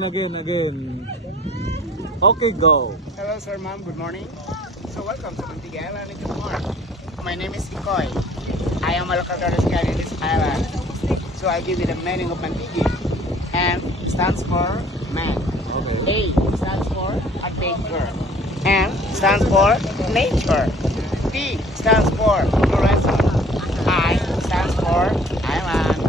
Again. Okay, go. Hello, sir, ma'am. Good morning. So, welcome to Mantigue Island in Japan. My name is Ikoy. I am a local tourist guide in this island. So, I give you the meaning of Mantigue. M stands for man. Okay. A stands for adventure. N stands for nature. T stands for tourism. I stands for island.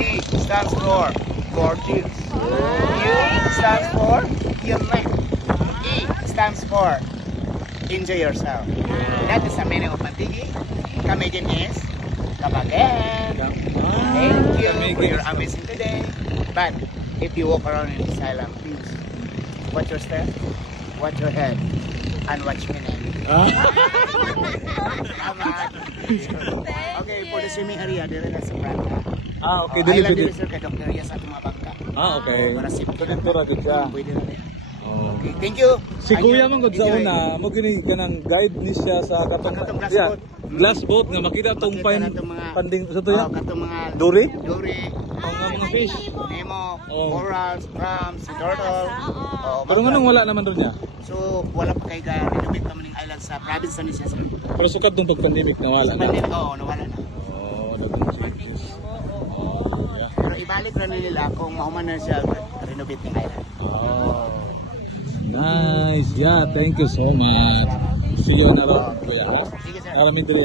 G stands for gorgeous. U stands for unique. E stands for enjoy yourself. That is the meaning of Mantigue. Camiguin is come again. Thank you for your amazing today. But if you walk around in this island, please watch your step, watch your head, and watch me next. Okay, for the swimming area, there is a brand. Okay, Island dili sir kay Dr. Ria sa mga bangka. okay. Para safety. Dito ra gud siya. Pwede na yan. Okay, thank you. Si Kuya man gud sa una, mo gini kanang guide ni siya sa katong glass boat nga makita tong panding sa to ya. Katong mga Duri? ang mga fish. Nemo, corals, crabs, turtle. Pero nganong wala naman doon niya? So, wala pa kay renovate naman ng island sa province sa Nisya. Pero sukad nung pag-pandemic nawala Sa na. pandemic, nawala na. Yeah. Pero ibalik na nila kung mahuman na siya renovate ng island. Nice. Yeah, thank you so much. See you on the road. Sige sir. Maraming diri.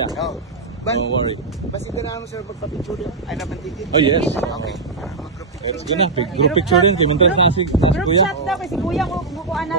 Don't worry. Basit ka na sir magpa-picture yun. Ay, napantigit. Oh yes. Okay. Mag-group picture. Sige na, group picture din. Kaya mantay na si Group Kuya. shot daw kasi kuya ko kumukuha na.